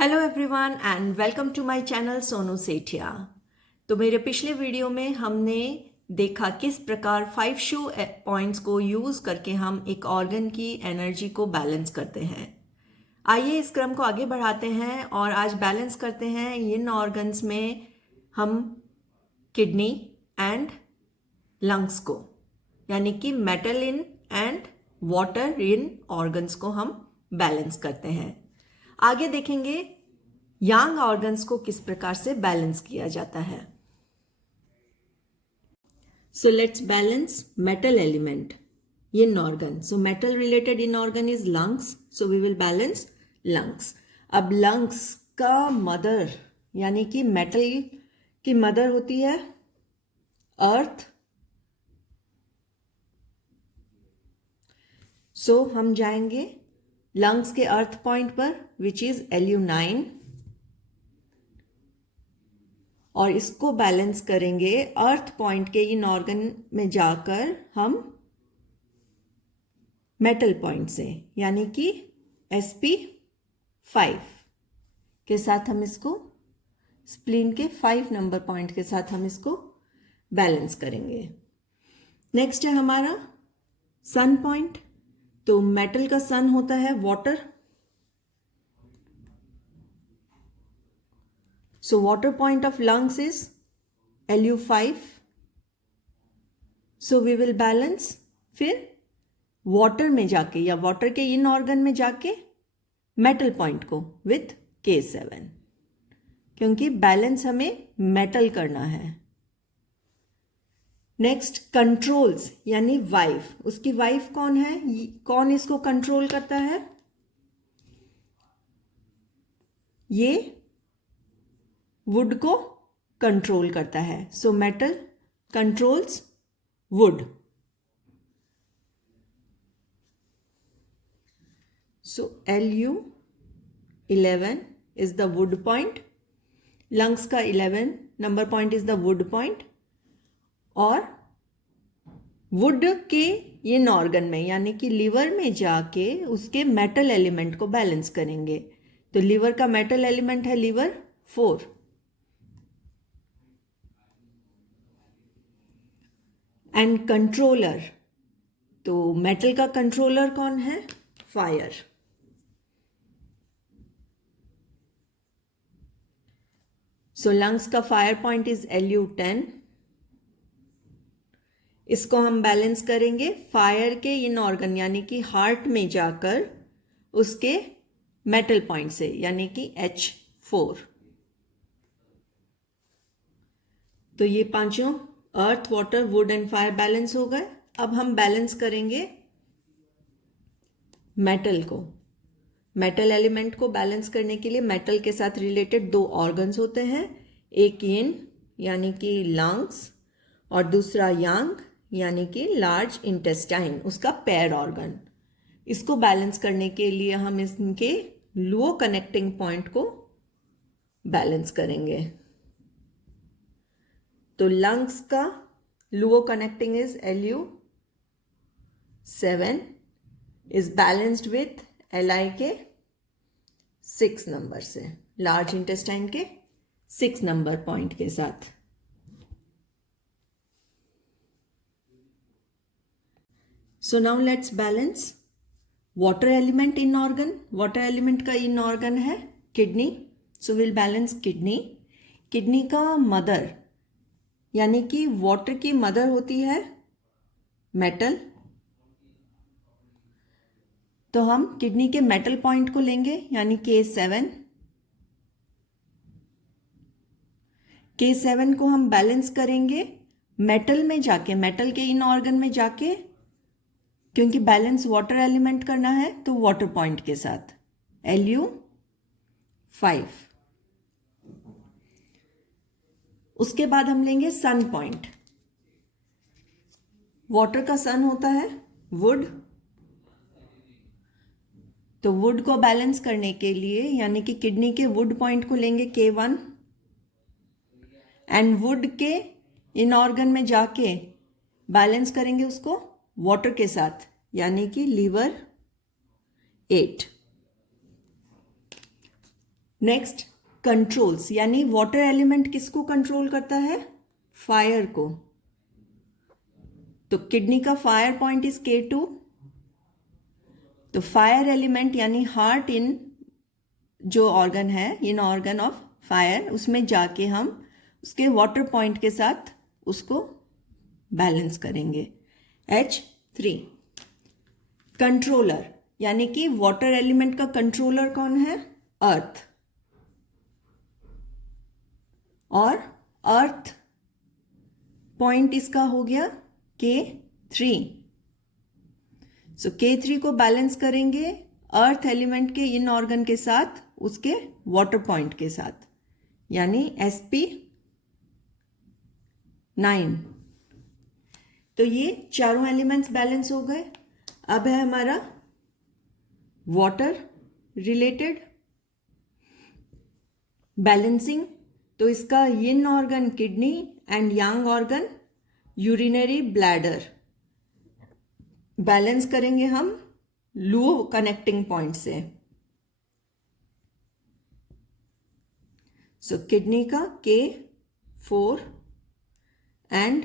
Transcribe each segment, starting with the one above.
Hello everyone and welcome to my channel Sonu Sethia. तो मेरे पिछले वीडियो में हमने देखा किस प्रकार 5 शो पॉइंट्स को यूज़ करके हम एक ऑर्गन की एनर्जी को बैलेंस करते हैं। आइए इस क्रम को आगे बढ़ाते हैं और आज बैलेंस करते हैं इन ऑर्गन्स में हम किडनी एंड लंग्स को, यानी कि metal in and water in organs को हम बैलेंस करते हैं। आगे देखेंगे यांग ऑर्गन्स को किस प्रकार से बैलेंस किया जाता है। So let's balance metal element in organ. So metal related in organ is lungs, so we will balance lungs. अब लंग्स का मदर यानी कि मेटल की मदर होती है अर्थ। सो हम जाएंगे लंग्स के अर्थ पॉइंट पर विच इज Lu9 और इसको बैलेंस करेंगे अर्थ पॉइंट के इन ऑर्गन में जाकर हम मेटल पॉइंट से, यानी कि Sp5 के साथ हम इसको स्प्लीन के 5 नंबर पॉइंट के साथ हम इसको बैलेंस करेंगे। नेक्स्ट है हमारा सन पॉइंट। तो मेटल का सन होता है water, so water point of lungs is Lu5, so we will balance फिर वाटर में जाके या वाटर के इन ऑर्गन में जाके मेटल पॉइंट को विथ K7, क्योंकि बैलेंस हमें मेटल करना है। नेक्स्ट कंट्रोल्स यानी वाइफ, उसकी वाइफ कौन है, कौन इसको कंट्रोल करता है, ये वुड को कंट्रोल करता है। So metal controls wood. So Lu11 is the wood point, lungs का 11 number point is the wood point और वुड के इन ऑर्गन में यानी कि लीवर में जाके उसके मेटल एलिमेंट को बैलेंस करेंगे। तो लीवर का मेटल एलिमेंट है लीवर 4। एंड कंट्रोलर, तो मेटल का कंट्रोलर कौन है, फायर। सो लंग्स का फायर पॉइंट इज Lu10, इसको हम बैलेंस करेंगे फायर के इन ऑर्गन यानी कि हार्ट में जाकर उसके मेटल पॉइंट से, यानी कि H4। तो ये पांचों earth water would and fire balance हो गए। अब हम बैलेंस करेंगे मेटल को। मेटल एलिमेंट को बैलेंस करने के लिए मेटल के साथ रिलेटेड 2 ऑर्गन्स होते हैं, एक इन यानी कि लंग्स और दूसरा यांग यानी कि लार्ज इंटेस्टाइन, उसका पेयर ऑर्गन। इसको बैलेंस करने के लिए हम इनके लो कनेक्टिंग पॉइंट को बैलेंस करेंगे। तो लंग्स का low connecting is Lu7 is balanced with Li के 6 नंबर से, लार्ज इंटेस्टाइन के 6 नंबर पॉइंट के साथ। So now let's balance water element in organ. Water element का in organ है kidney. So we'll balance kidney. Kidney का mother यानी कि water की mother होती है metal. तो हम किडनी के मेटल पॉइंट को लेंगे यानी K7। K7 को हम बैलेंस करेंगे मेटल में जाके, मेटल के इन ऑर्गन में जाके, क्योंकि बैलेंस वाटर एलिमेंट करना है तो वाटर पॉइंट के साथ Lu5। उसके बाद हम लेंगे सन पॉइंट। वाटर का सन होता है वुड, तो वुड को बैलेंस करने के लिए यानी कि किडनी के वुड पॉइंट को लेंगे K1 एंड वुड के इन ऑर्गन में जाके बैलेंस करेंगे उसको वाटर के साथ यानी कि लीवर 8। नेक्स्ट कंट्रोल्स, यानी वाटर एलिमेंट किसको कंट्रोल करता है? फायर को। तो किडनी का फायर पॉइंट इज K2। तो फायर एलिमेंट यानी हार्ट इन जो ऑर्गन है, इन ऑर्गन ऑफ फायर, उसमें जाके हम उसके वाटर पॉइंट के साथ उसको बैलेंस करेंगे। H3 कंट्रोलर, यानी कि वाटर एलिमेंट का कंट्रोलर कौन है? अर्थ। और अर्थ पॉइंट इसका हो गया K3। सो K3 को बैलेंस करेंगे अर्थ एलिमेंट के इन ऑर्गन के साथ उसके वाटर पॉइंट के साथ, यानी Sp9। तो ये चारों एलिमेंट्स बैलेंस हो गए। अब है हमारा वाटर रिलेटेड बैलेंसिंग। तो इसका yin organ kidney and yang organ urinary bladder balance करेंगे हम लुओ कनेक्टिंग पॉइंट से। सो किडनी का K4 एंड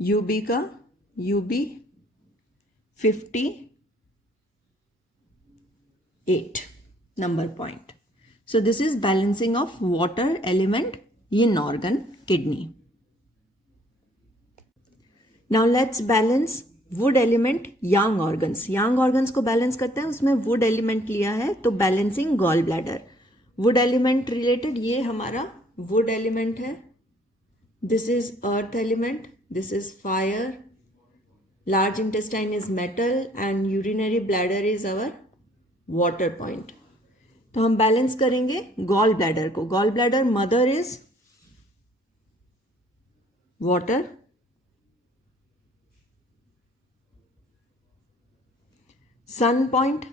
यूबी का UB58 number point. So this is balancing of water element in organ kidney. Now let's balance wood element yang organs. Yang organs को balance करते हैं, उसमें wood element लिया है, तो balancing gall bladder. wood element related ये हमारा wood element है। This is earth element, this is fire, large intestine is metal and urinary bladder is our water point. तो हम बैलेंस करेंगे गॉल ब्लैडर को। Gall bladder mother is water, son point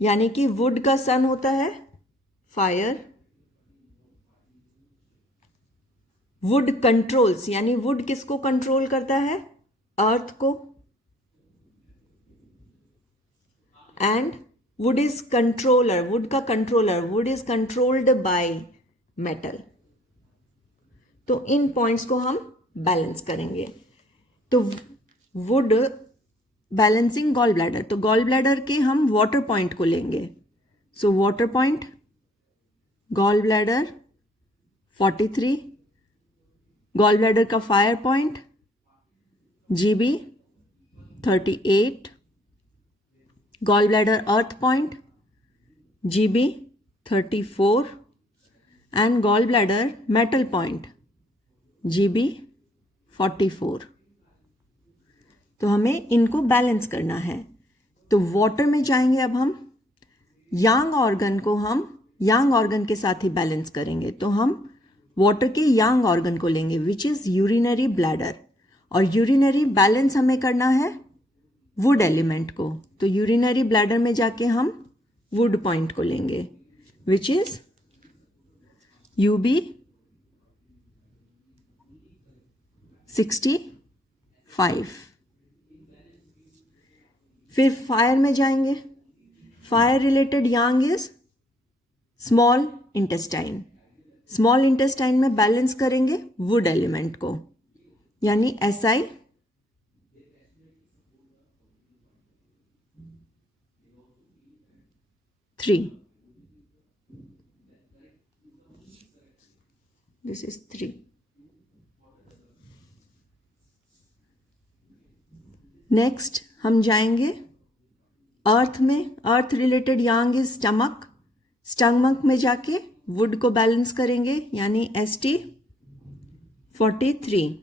यानी कि wood का son होता है फायर। वुड कंट्रोल्स, यानी वुड किसको कंट्रोल करता है? अर्थ को। And wood is controller, wood का controller, wood is controlled by metal. तो इन पॉइंट्स को हम बैलेंस करेंगे। तो वुड बैलेंसिंग गॉल ब्लैडर, तो गॉल ब्लैडर के हम वाटर पॉइंट को लेंगे। So water point gall bladder 43, gall bladder का fire point GB 38, gall bladder earth point GB 34 and gall bladder metal point GB 44। तो हमें इनको बैलेंस करना है। तो वाटर में जाएंगे अब हम, यांग ऑर्गन को हम यांग ऑर्गन के साथ ही बैलेंस करेंगे। तो हम वाटर के यांग ऑर्गन को लेंगे विच इज यूरिनरी ब्लैडर, और यूरिनरी बैलेंस हमें करना है वुड एलिमेंट को। तो यूरिनरी ब्लैडर में जाके हम वुड पॉइंट को लेंगे विच इज UB 65। फिर फायर में जाएंगे, fire related yang is small intestine. Small intestine में बैलेंस करेंगे वुड एलिमेंट को, यानी SI 3। This is 3। नेक्स्ट हम जाएंगे अर्थ में। Earth related yang is stomach. Stomach में जाके वुड को बैलेंस करेंगे, यानी ST 43।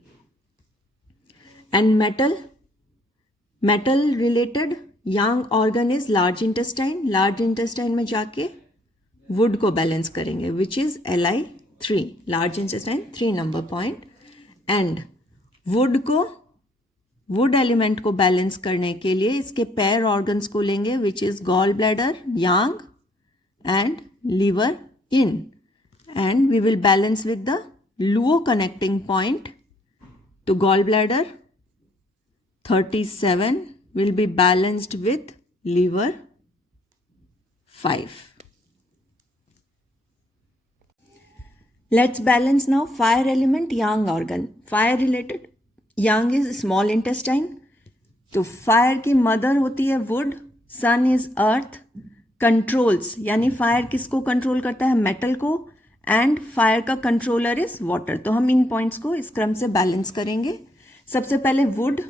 And metal, metal related yang organ is large intestine. Large intestine में जाके वुड को बैलेंस करेंगे which is LI 3, large intestine 3 number point. And wood को, वुड एलिमेंट को बैलेंस करने के लिए इसके पैर ऑर्गन्स को लेंगे which is gall bladder yang and liver yin, and we will balance with the Luo connecting point. तो gall bladder 37 will be balanced with liver 5. Let's balance now fire element, yang organ. Fire related, yang is small intestine. तो fire की mother होती है wood, son is earth, controls यानी fire किसको control करता है, metal को, एंड फायर का कंट्रोलर इज वाटर. तो हम इन पॉइंट्स को इस क्रम से बैलेंस करेंगे. सबसे पहले वुड,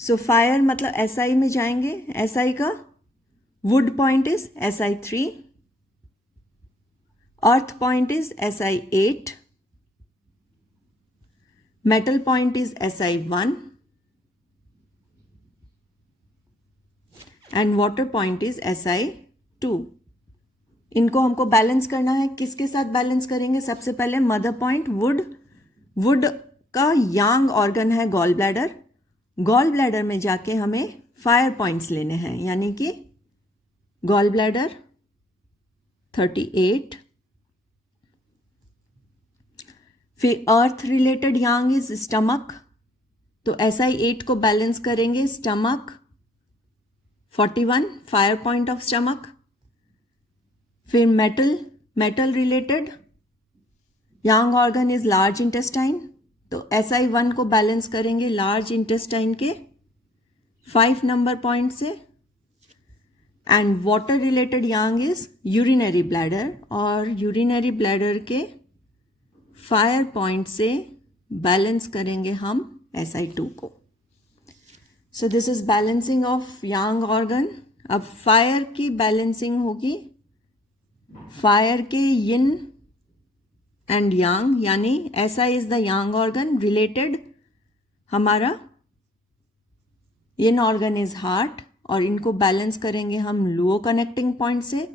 सो फायर मतलब SI में जाएंगे. SI का wood point is SI3, earth point is SI8, metal point is SI1 and water point is SI2. इनको हमको बैलेंस करना है. किसके साथ बैलेंस करेंगे? सबसे पहले मदर पॉइंट वुड. वुड का यांग ऑर्गन है गॉल ब्लैडर. गॉल ब्लैडर में जाके हमें फायर पॉइंट्स लेने हैं, यानी कि गॉल ब्लैडर 38. फिर earth related yang is stomach, तो SI8 को बैलेंस करेंगे. Stomach 41, fire point of stomach. फिर metal related yang organ is large intestine, तो SI1 को बैलेंस करेंगे लार्ज इंटेस्टाइन के 5 नंबर पॉइंट से. And water related yang is urinary bladder, और यूरिनरी ब्लैडर के फायर पॉइंट से बैलेंस करेंगे हम SI2 को. So this is balancing of yang organ. अब फायर की बैलेंसिंग होगी. फायर के यिन एंड यांग, यानी SI is the Yang organ related हमारा यिन ऑर्गन इज हार्ट, और इनको बैलेंस करेंगे हम लुओ कनेक्टिंग पॉइंट से.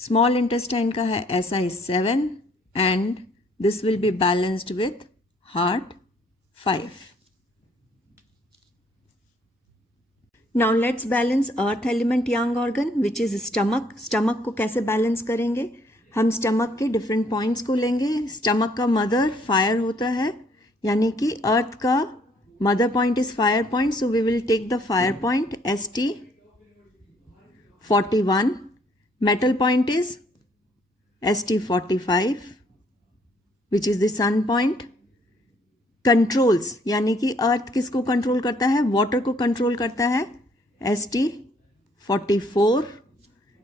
स्मॉल इंटेस्टाइन का है SI7 and this will be balanced with heart 5. Now let's balance earth element Yang organ which is stomach. Stomach को कैसे बैलेंस करेंगे? हम स्टमक के डिफरेंट पॉइंट्स को लेंगे. स्टमक का मदर फायर होता है, यानी कि अर्थ का mother point is fire point, so we will take the fire point ST41. Metal point is ST45 which is the son point. Controls यानी कि अर्थ किसको कंट्रोल करता है? वाटर को कंट्रोल करता है, ST44,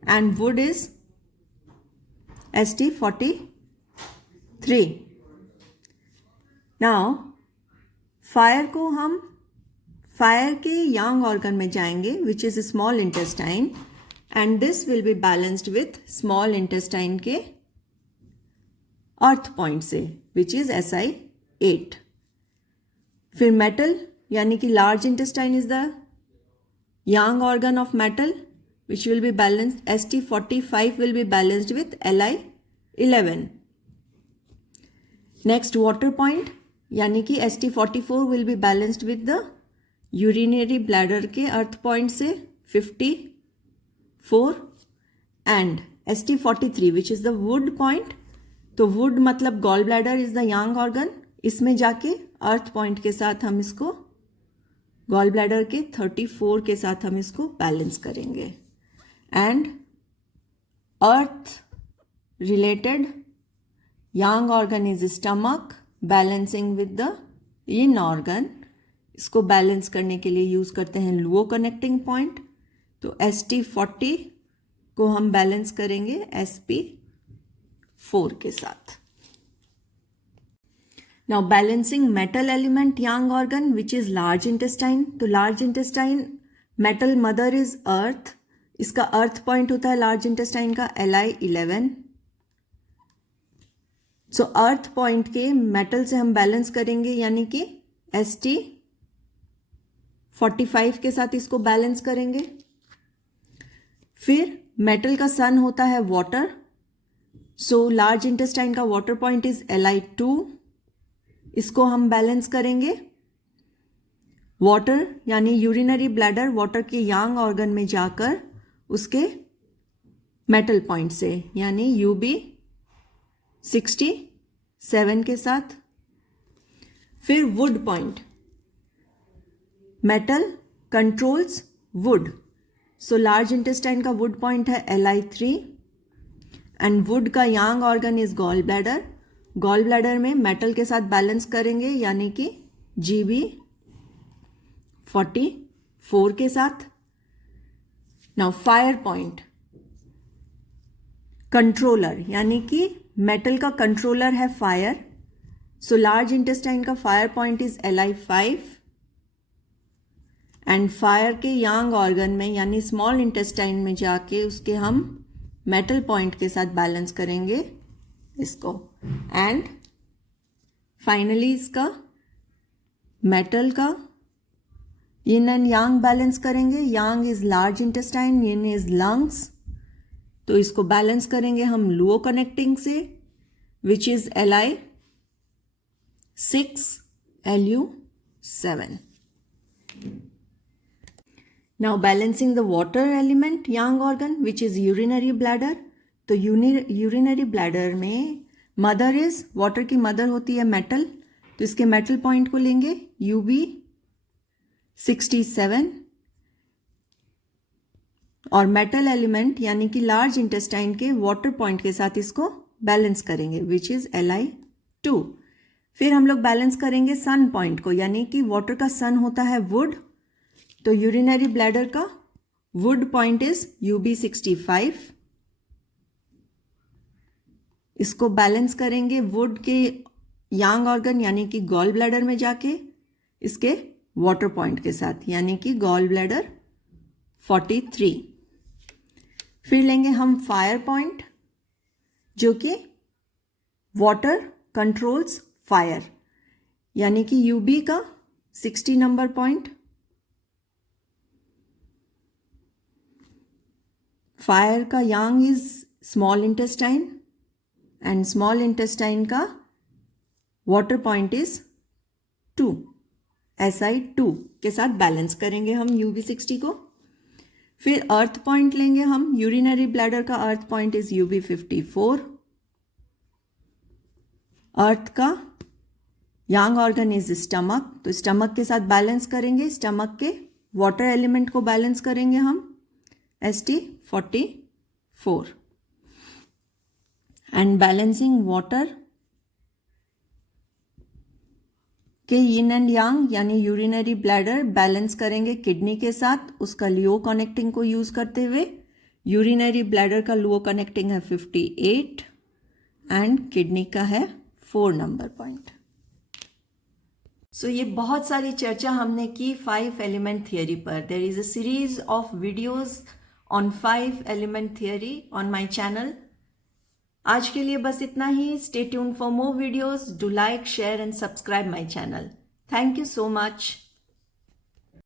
and wood is ST43. Now fire को हम फायर के यांग ऑर्गन में जाएंगे which is small intestine, and this will be balanced with small intestine के अर्थ पॉइंट से विच इज SI8. फिर मेटल यानी कि large intestine is the Yang organ of metal which will be balanced. ST45 will be balanced with Li11. Next water point यानी कि ST44 will be balanced with the urinary bladder के अर्थ point से 54 and ST43 which is the wood point. तो wood मतलब gall bladder is the young organ. इसमें जाके अर्थ point के साथ हम इसको गॉल ब्लैडर के 34 के साथ हम इसको बैलेंस करेंगे. And earth related yang organ is stomach, balancing with the yin organ. इसको बैलेंस करने के लिए यूज करते हैं लुओ कनेक्टिंग पॉइंट. तो ST40 को हम बैलेंस करेंगे SP4 के साथ. Now balancing metal element yang organ which is large intestine. तो large intestine metal mother is earth. इसका अर्थ पॉइंट होता है लार्ज इंटेस्टाइन का Li11. सो अर्थ पॉइंट के मेटल से हम बैलेंस करेंगे, यानी कि ST45 के साथ इसको बैलेंस करेंगे. फिर मेटल का सन होता है वाटर. सो लार्ज इंटेस्टाइन का वाटर पॉइंट इज Li2. इसको हम बैलेंस करेंगे. वाटर यानी यूरिनरी ब्लैडर वाटर के यांग ऑर्गन में जाकर उसके मेटल पॉइंट से यानी UB67 के साथ. फिर wood point, metal controls wood. So large intestine का वुड पॉइंट है Li3 एंड वुड का yang organ is gall bladder. Gall bladder में मेटल के साथ बैलेंस करेंगे, यानी कि Gb44 के साथ। नाउ फायर पॉइंट कंट्रोलर, यानी कि मेटल का कंट्रोलर है फायर, सो लार्ज इंटेस्टाइन का fire point is Li5 and fire के यांग ऑर्गन में यानी स्मॉल इंटेस्टाइन में जाके उसके हम मेटल पॉइंट के साथ बैलेंस करेंगे इसको, एंड फाइनली इसका मेटल का यिन एंड यांग बैलेंस करेंगे। Yang is large intestine, yin is lungs, तो इसको बैलेंस करेंगे हम लुओ कनेक्टिंग से, which is Li6 Lu7। Now balancing the water element yang organ which is urinary bladder। तो urinary bladder में mother is, water की mother होती है मेटल, तो इसके मेटल पॉइंट को लेंगे Ub67 और मेटल एलिमेंट यानी कि लार्ज इंटेस्टाइन के वाटर पॉइंट के साथ इसको बैलेंस करेंगे विच इज Li2। फिर हम लोग बैलेंस करेंगे सन पॉइंट को, यानी कि वाटर का सन होता है वुड, तो यूरिनरी ब्लैडर का वुड पॉइंट इज Ub65। इसको बैलेंस करेंगे वुड के यांग ऑर्गन यानी कि गॉल ब्लैडर में जाके इसके वाटर पॉइंट के साथ, यानी कि गॉल ब्लैडर 43। फिर लेंगे हम फायर पॉइंट जो कि वाटर कंट्रोल्स फायर, यानी कि Ub का 60 नंबर पॉइंट। फायर का yang is small intestine and small intestine का वाटर पॉइंट इज 2 Si2 के साथ बैलेंस करेंगे हम Ub60 को। फिर अर्थ पॉइंट लेंगे हम, यूरिनरी ब्लैडर का अर्थ पॉइंट इज Ub54। अर्थ का यांग ऑर्गन इज स्टमक, तो स्टमक के साथ बैलेंस करेंगे, स्टमक के वाटर एलिमेंट को बैलेंस करेंगे हम St44 एंड बैलेंसिंग वाटर के यिन एंड यांग यानी यूरिनरी ब्लैडर बैलेंस करेंगे किडनी के साथ, उसका लुओ कनेक्टिंग को यूज करते हुए। यूरिनरी ब्लैडर का लुओ कनेक्टिंग है 58 एंड किडनी का है 4 नंबर पॉइंट। सो ये बहुत सारी चर्चा हमने की 5 एलिमेंट थियरी पर। There is a series of videos on 5 element theory on my channel. आज के लिए बस इतना ही। Stay tuned for more videos. Do like, share and subscribe my channel. Thank you so much.